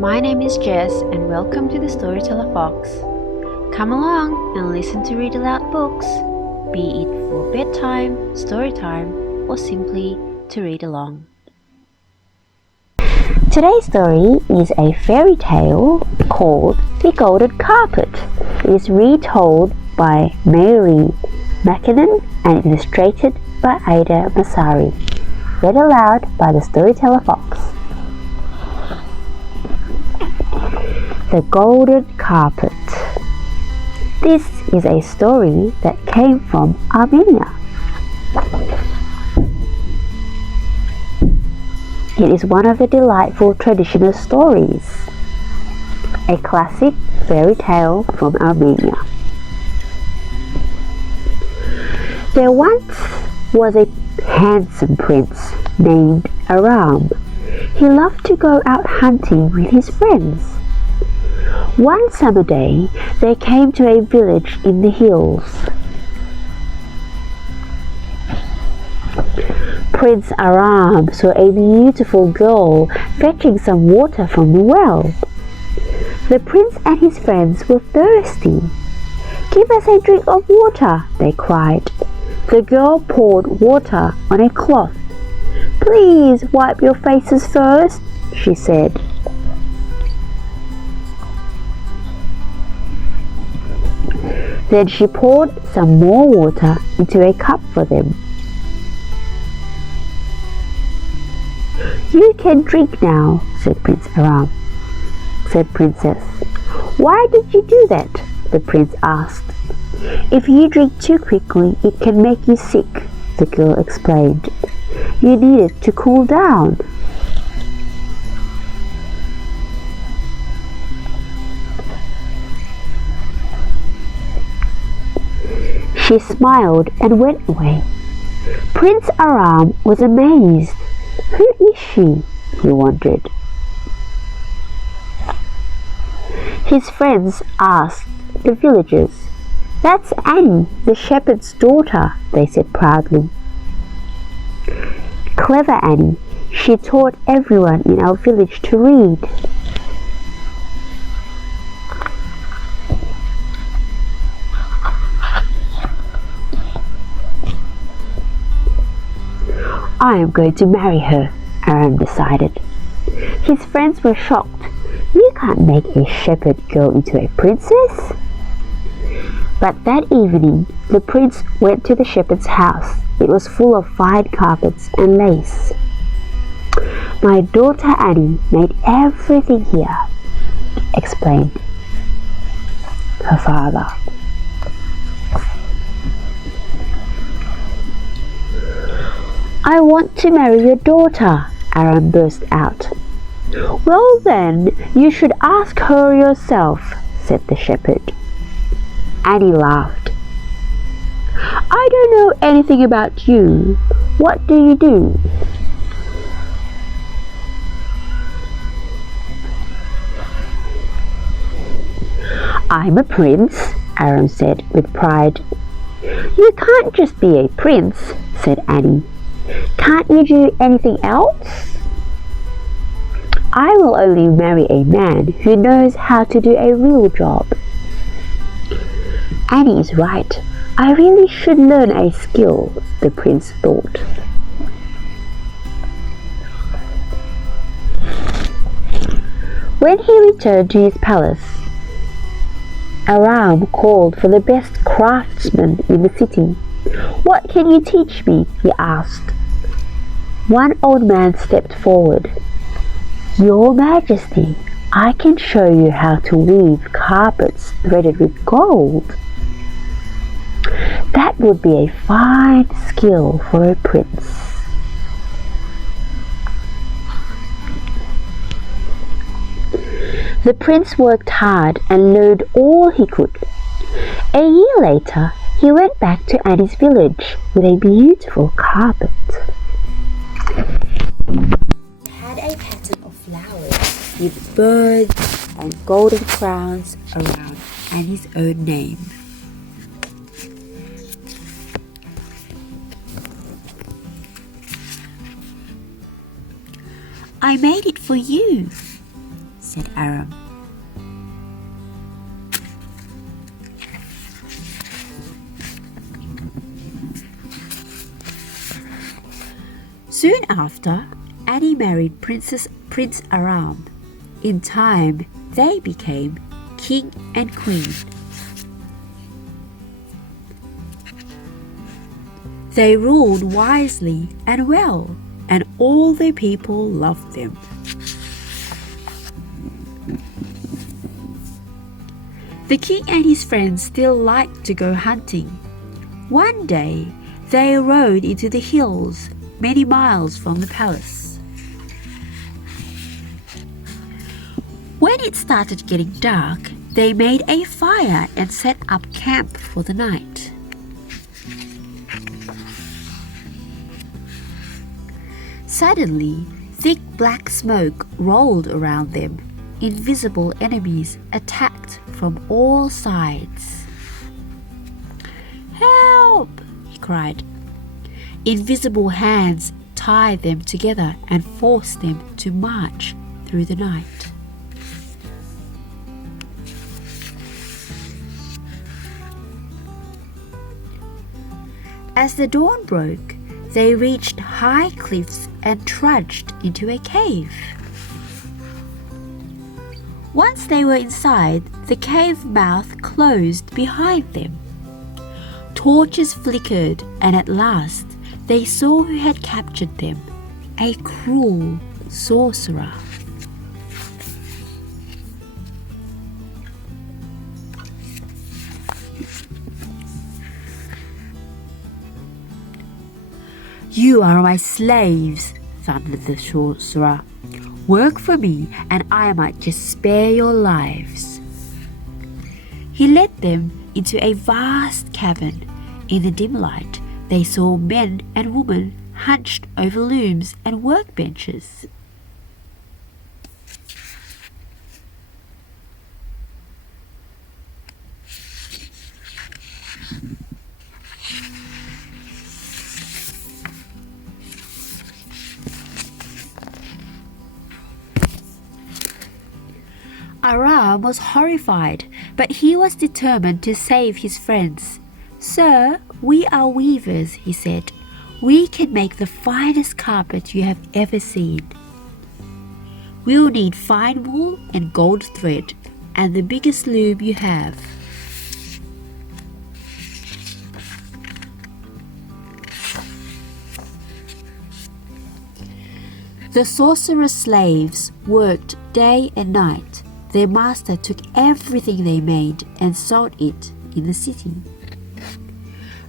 My name is Jess and welcome to the Storyteller Fox. Come along and listen to read aloud books, be it for bedtime, story time, or simply to read along. Today's story is a fairy tale called The Golden Carpet. It is retold by Mary Mackinnon and illustrated by Ada Masari. Read aloud by the Storyteller Fox. The Golden Carpet. This is a story that came from Armenia. It is one of the delightful traditional stories, a classic fairy tale from Armenia. There once was a handsome prince named Aram. He loved to go out hunting with his friends. One summer day, they came to a village in the hills. Prince Aram saw a beautiful girl fetching some water from the well. The prince and his friends were thirsty. "Give us a drink of water," they cried. The girl poured water on a cloth. "Please wipe your faces first," she said. Then she poured some more water into a cup for them. "You can drink now," said Princess. "Why did you do that?" the prince asked. "If you drink too quickly, it can make you sick," the girl explained. "You need it to cool down." She smiled and went away. Prince Aram was amazed. "Who is she?" he wondered. His friends asked the villagers. "That's Annie, the shepherd's daughter," they said proudly. "Clever Annie. She taught everyone in our village to read." "I am going to marry her," Aram decided. His friends were shocked. "You can't make a shepherd girl into a princess." But that evening, the prince went to the shepherd's house. It was full of fine carpets and lace. "My daughter Annie made everything here," explained her father. "I want to marry your daughter," Aram burst out. "Well then, you should ask her yourself," said the shepherd. Annie laughed. "I don't know anything about you. What do you do?" "I'm a prince," Aram said with pride. "You can't just be a prince," said Annie. "Can't you do anything else?" "I will only marry a man who knows how to do a real job." Annie is right. I really should learn a skill, the prince thought. When he returned to his palace, Aram called for the best craftsmen in the city. "What can you teach me?" he asked. One old man stepped forward. "Your Majesty, I can show you how to weave carpets threaded with gold." "That would be a fine skill for a prince." The prince worked hard and learned all he could. A year later, he went back to Annie's village with a beautiful carpet. It had a pattern of flowers with birds and golden crowns around Annie's own name. "I made it for you," said Aram. Soon after, Annie married Prince Aram. In time, they became king and queen. They ruled wisely and well, and all their people loved them. The king and his friends still liked to go hunting. One day, they rode into the hills many miles from the palace. When it started getting dark, they made a fire and set up camp for the night. Suddenly, thick black smoke rolled around them. Invisible enemies attacked from all sides. "Help!" he cried. Invisible hands tied them together and forced them to march through the night. As the dawn broke, they reached high cliffs and trudged into a cave. Once they were inside, the cave mouth closed behind them. Torches flickered, and at last they saw who had captured them, a cruel sorcerer. "You are my slaves," thundered the sorcerer. "Work for me, and I might just spare your lives." He led them into a vast cavern. In the dim light, they saw men and women hunched over looms and workbenches. Aram was horrified, but he was determined to save his friends. "Sir, we are weavers," he said. "We can make the finest carpet you have ever seen. We'll need fine wool and gold thread, and the biggest loom you have." The sorcerer's slaves worked day and night. Their master took everything they made and sold it in the city.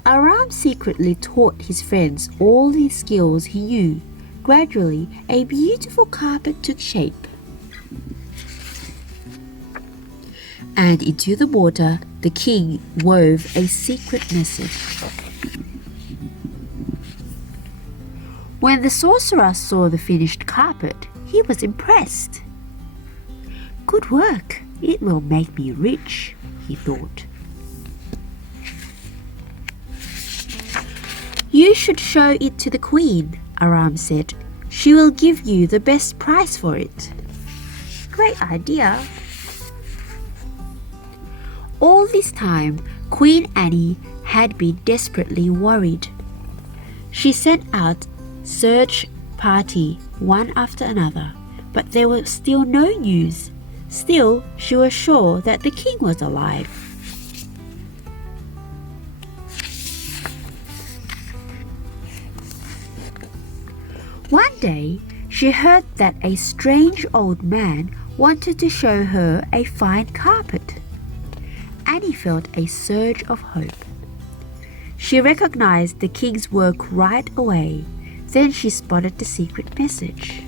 Aram secretly taught his friends all the skills he knew. Gradually, a beautiful carpet took shape. And into the water, the king wove a secret message. When the sorcerer saw the finished carpet, he was impressed. "Good work, it will make me rich," he thought. "You should show it to the queen," Aram said. "She will give you the best price for it." "Great idea." All this time, Queen Annie had been desperately worried. She sent out search party one after another, but there was still no news. Still, she was sure that the king was alive. One day, she heard that a strange old man wanted to show her a fine carpet. Annie felt a surge of hope. She recognized the king's work right away. Then she spotted the secret message.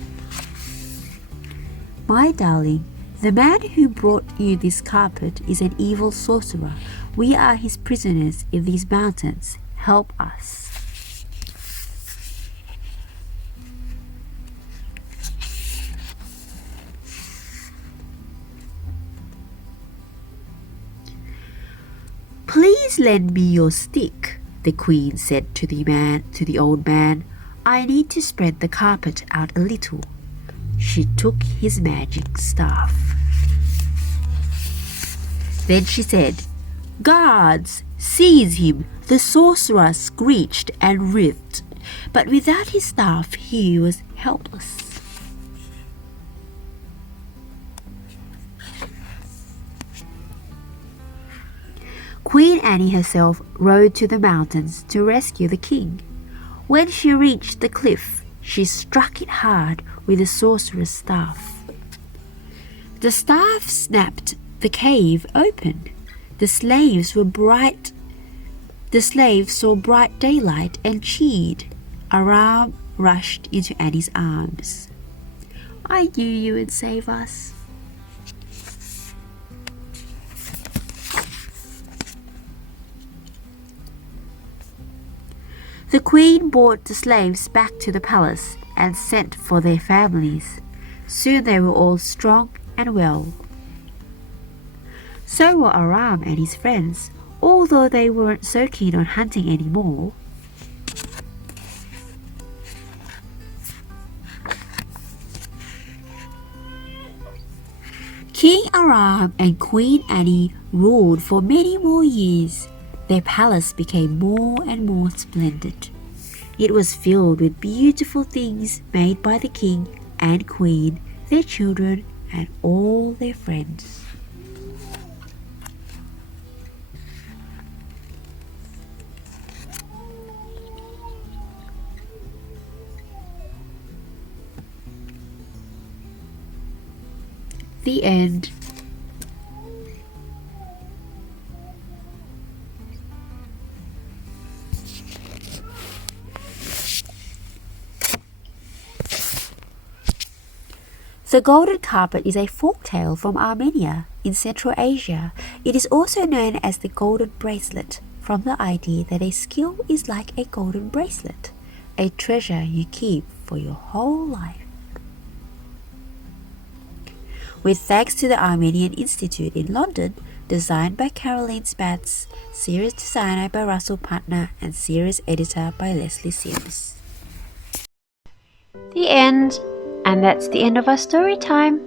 "My darling, the man who brought you this carpet is an evil sorcerer. We are his prisoners in these mountains. Help us." "Please lend me your stick," the queen said to the old man. "I need to spread the carpet out a little." she took his magic staff. Then she said, "Guards, seize him!" The sorcerer screeched and writhed, but without his staff he was helpless. Queen Annie herself rode to the mountains to rescue the king. When she reached the cliff, she struck it hard with the sorcerer's staff. The staff snapped, the cave opened. The slaves saw bright daylight and cheered. Aram rushed into Annie's arms. "I knew you would save us." The queen brought the slaves back to the palace and sent for their families. Soon they were all strong and well. So were Aram and his friends, although they weren't so keen on hunting anymore. King Aram and Queen Annie ruled for many more years. Their palace became more and more splendid. It was filled with beautiful things made by the king and queen, their children, and all their friends. The end. The golden carpet is a folktale from Armenia in Central Asia. It is also known as the golden bracelet, from the idea that a skill is like a golden bracelet, a treasure you keep for your whole life. With thanks to the Armenian Institute in London, designed by Caroline Spatz, series designer by Russell Putner, and series editor by Leslie Sims. The end. And that's the end of our story time.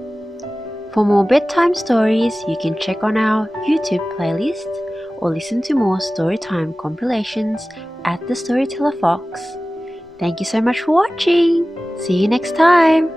For more bedtime stories, you can check on our YouTube playlist or listen to more Storytime compilations at the Storyteller Fox. Thank you so much for watching. See you next time.